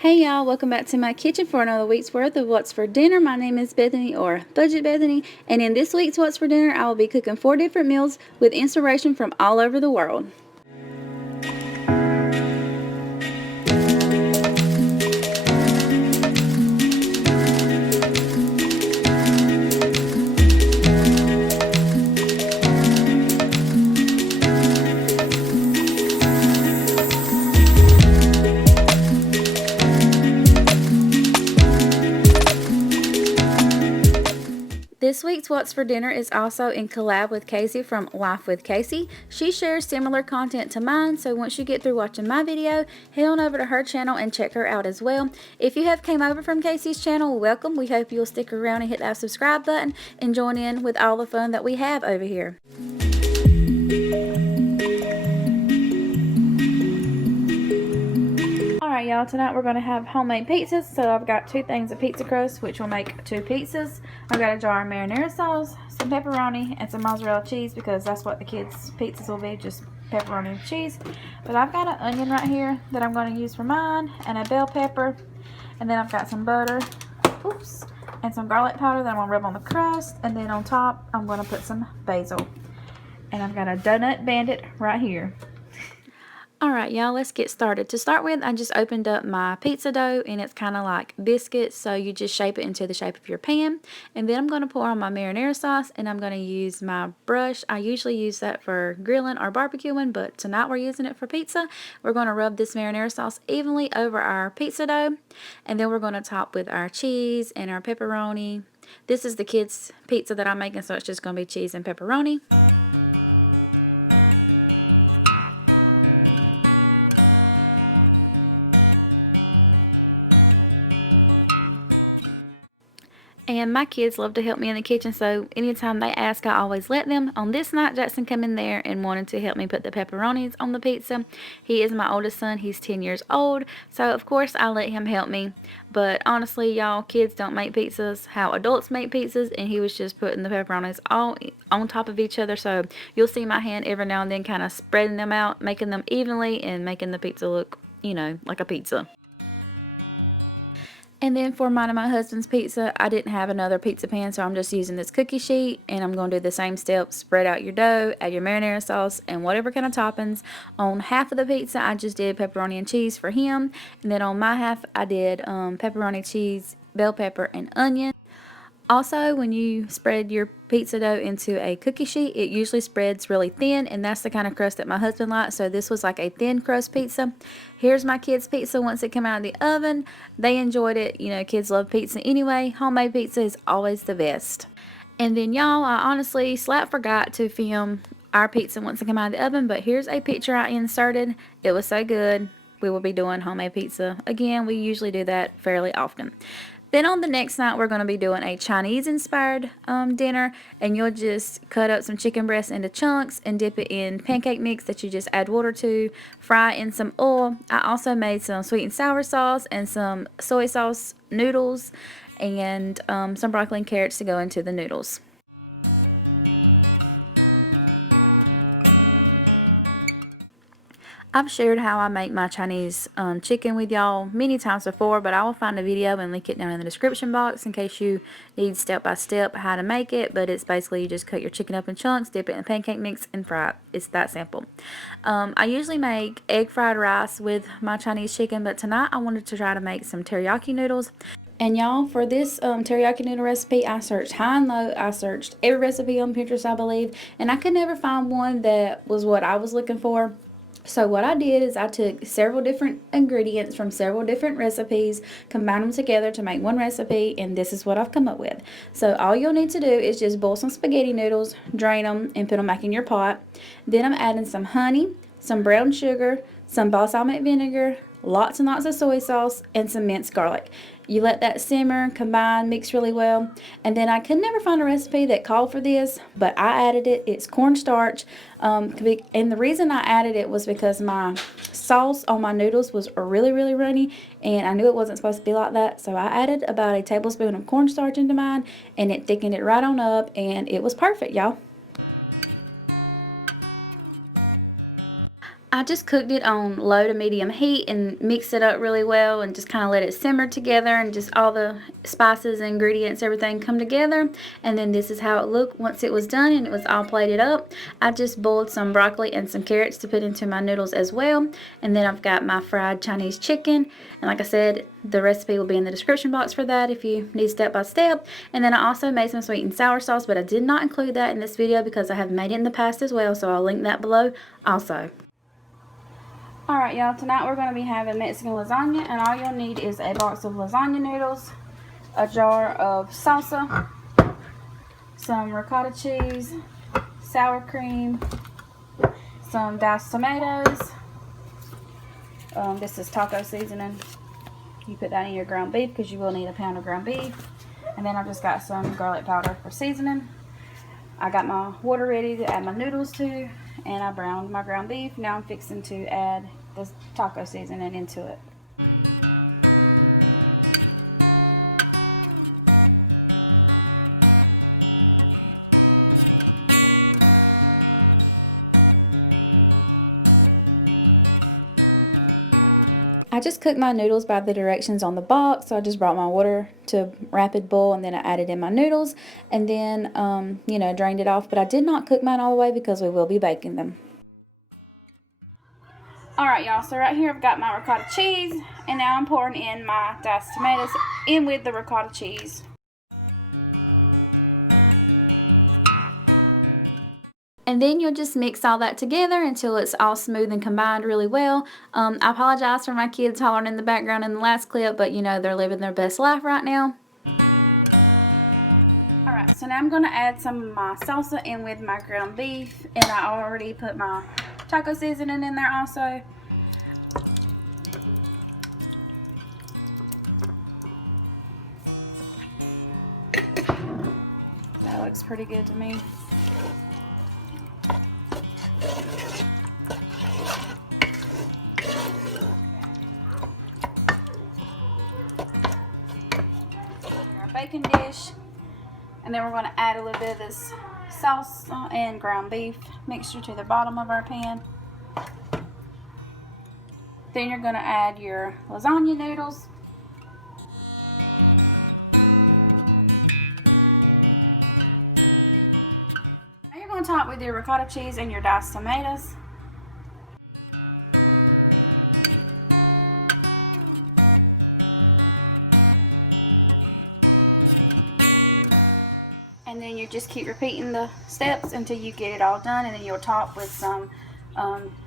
Hey y'all, welcome back to my kitchen for another week's worth of What's for Dinner. My name is Bethany, or Budget Bethany, and in this week's What's for Dinner, I will be cooking 4 different meals with inspiration from all over the world. This week's What's for Dinner is also in collab with Casey from Life with Casey. She shares similar content to mine, so once you get through watching my video, head on over to her channel and check her out as well. If you have came over from Casey's channel, welcome. We hope you'll stick around and hit that subscribe button and join in with all the fun that we have over here. Alright y'all, tonight we're going to have homemade pizzas. So I've got 2 things of pizza crust, which will make 2 pizzas. I've got a jar of marinara sauce, some pepperoni, and some mozzarella cheese, because that's what the kids' pizzas will be, just pepperoni and cheese. But I've got an onion right here that I'm going to use for mine, and a bell pepper, and then I've got some butter, and some garlic powder that I'm going to rub on the crust, and then on top I'm going to put some basil. And I've got a donut bandit right here. Alright y'all, let's get started. To start with, I just opened up my pizza dough, and it's kind of like biscuits, so you just shape it into the shape of your pan. And then I'm going to pour on my marinara sauce, and I'm going to use my brush. I usually use that for grilling or barbecuing, but tonight we're using it for pizza. We're going to rub this marinara sauce evenly over our pizza dough, and then we're going to top with our cheese and our pepperoni. This is the kids' pizza that I'm making, so it's just going to be cheese and pepperoni. And my kids love to help me in the kitchen, so anytime they ask, I always let them. On this night, Jackson come in there and wanted to help me put the pepperonis on the pizza. He is my oldest son. He's 10 years old, so of course I let him help me. But honestly, y'all, kids don't make pizzas how adults make pizzas, and he was just putting the pepperonis all on top of each other. So you'll see my hand every now and then kind of spreading them out, making them evenly, and making the pizza look, you know, like a pizza. And then for mine and my husband's pizza, I didn't have another pizza pan, so I'm just using this cookie sheet, and I'm going to do the same steps. Spread out your dough, add your marinara sauce, and whatever kind of toppings. On half of the pizza, I just did pepperoni and cheese for him, and then on my half, I did pepperoni, cheese, bell pepper, and onion. Also, when you spread your pizza dough into a cookie sheet, it usually spreads really thin, and that's the kind of crust that my husband likes, so this was like a thin crust pizza. Here's my kids' pizza once it came out of the oven. They enjoyed it. You know, kids love pizza anyway. Homemade pizza is always the best. And then y'all, I honestly forgot to film our pizza once it came out of the oven, but here's a picture I inserted. It was so good. We will be doing homemade pizza again. We usually do that fairly often. Then on the next night, we're going to be doing a Chinese-inspired dinner, and you'll just cut up some chicken breasts into chunks and dip it in pancake mix that you just add water to, fry in some oil. I also made some sweet and sour sauce and some soy sauce noodles, and some broccoli and carrots to go into the noodles. I've shared how I make my Chinese chicken with y'all many times before, but I will find a video and link it down in the description box in case you need step-by-step how to make it. But it's basically you just cut your chicken up in chunks, dip it in pancake mix, and fry it. It's that simple. I usually make egg fried rice with my Chinese chicken, but tonight I wanted to try to make some teriyaki noodles. And y'all, for this teriyaki noodle recipe, I searched high and low. I searched every recipe on Pinterest, I believe, and I could never find one that was what I was looking for. So what I did is I took several different ingredients from several different recipes, combined them together to make one recipe, and this is what I've come up with. So all you'll need to do is just boil some spaghetti noodles, drain them, and put them back in your pot. Then I'm adding some honey, some brown sugar, some balsamic vinegar, lots and lots of soy sauce, and some minced garlic. You let that simmer, combine, mix really well. And then I could never find a recipe that called for this, but I added it. It's cornstarch. And the reason I added it was because my sauce on my noodles was really, really runny, and I knew it wasn't supposed to be like that. So I added about a tablespoon of cornstarch into mine, and it thickened it right on up, and it was perfect, y'all. I just cooked it on low to medium heat and mixed it up really well and just kind of let it simmer together and just all the spices, ingredients, everything come together. And then this is how it looked once it was done and it was all plated up. I just boiled some broccoli and some carrots to put into my noodles as well. And then I've got my fried Chinese chicken. And like I said, the recipe will be in the description box for that if you need step by step. And then I also made some sweet and sour sauce, but I did not include that in this video because I have made it in the past as well. So I'll link that below also. Alright y'all, tonight we're going to be having Mexican lasagna, and all you'll need is a box of lasagna noodles, a jar of salsa, some ricotta cheese, sour cream, some diced tomatoes. This is taco seasoning. You put that in your ground beef because you will need a pound of ground beef. And then I've just got some garlic powder for seasoning. I got my water ready to add my noodles to, and I browned my ground beef. Now I'm fixing to add the taco seasoning into it. I just cooked my noodles by the directions on the box, so I just brought my water to rapid boil and then I added in my noodles and then you know, drained it off, but I did not cook mine all the way because we will be baking them. Alright y'all, so right here I've got my ricotta cheese, and now I'm pouring in my diced tomatoes in with the ricotta cheese. And then you'll just mix all that together until it's all smooth and combined really well. I apologize for my kids hollering in the background in the last clip, but you know, they're living their best life right now. Alright, so now I'm going to add some of my salsa in with my ground beef, and I already put my taco seasoning in there also. That looks pretty good to me. Our baking dish, and then we're going to add a little bit of this salsa and ground beef mixture to the bottom of our pan. Then you're going to add your lasagna noodles. Now you're going to top with your ricotta cheese and your diced tomatoes. Just keep repeating the steps until you get it all done, and then you'll top with some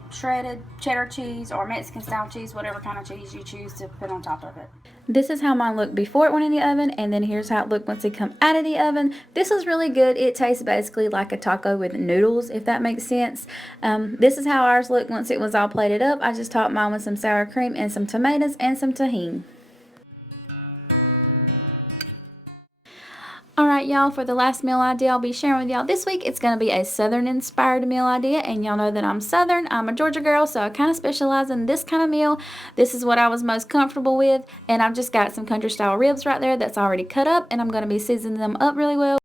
shredded cheddar cheese or Mexican style cheese, whatever kind of cheese you choose to put on top of it. This is how mine looked before it went in the oven, and then here's how it looked once it come out of the oven. This is really good. It tastes basically like a taco with noodles, if that makes sense. This is how ours looked once it was all plated up. I just topped mine with some sour cream and some tomatoes and some tahini. Alright y'all, for the last meal idea I'll be sharing with y'all this week, it's going to be a southern inspired meal idea, and y'all know that I'm southern. I'm a Georgia girl, so I kind of specialize in this kind of meal. This is what I was most comfortable with, and I've just got some country style ribs right there that's already cut up, and I'm going to be seasoning them up really well.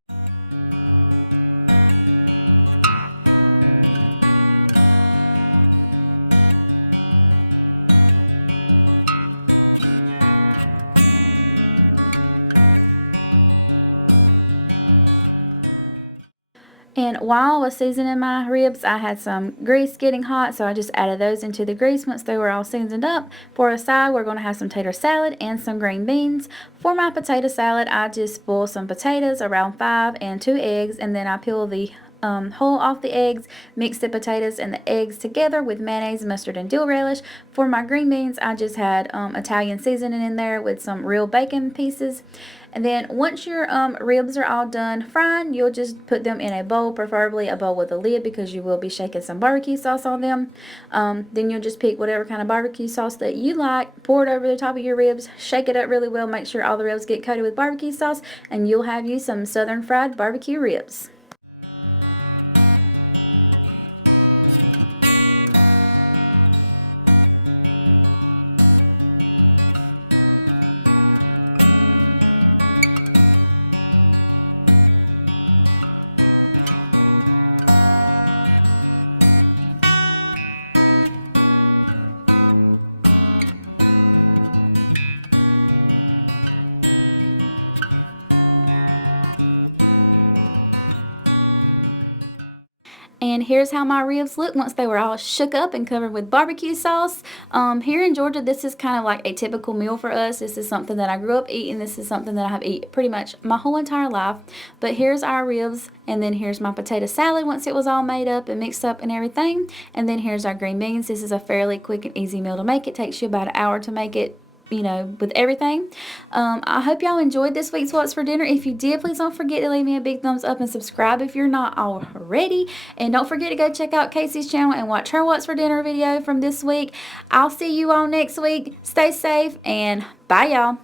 And while I was seasoning my ribs, I had some grease getting hot, so I just added those into the grease once they were all seasoned up. For a side, we're going to have some tater salad and some green beans. For my potato salad, I just boil some potatoes, around 5, and 2 eggs, and then I peel the whole off the eggs, mix the potatoes and the eggs together with mayonnaise, mustard, and dill relish. For my green beans, I just had Italian seasoning in there with some real bacon pieces. And then once your ribs are all done frying, you'll just put them in a bowl, preferably a bowl with a lid because you will be shaking some barbecue sauce on them. Then you'll just pick whatever kind of barbecue sauce that you like, pour it over the top of your ribs, shake it up really well, make sure all the ribs get coated with barbecue sauce, and you'll have you some southern fried barbecue ribs. here's how my ribs look once they were all shook up and covered with barbecue sauce. Here in Georgia, this is kind of like a typical meal for us. This is something that I grew up eating. This is something that I have eaten pretty much my whole entire life. But here's our ribs, and then here's my potato salad once it was all made up and mixed up and everything. And then here's our green beans. This is a fairly quick and easy meal to make. It takes you about an hour to make it, you know, with everything. I hope y'all enjoyed this week's What's for Dinner. If you did, please don't forget to leave me a big thumbs up and subscribe if you're not already. And don't forget to go check out Casey's channel and watch her What's for Dinner video from this week. I'll see you all next week. Stay safe and bye, y'all.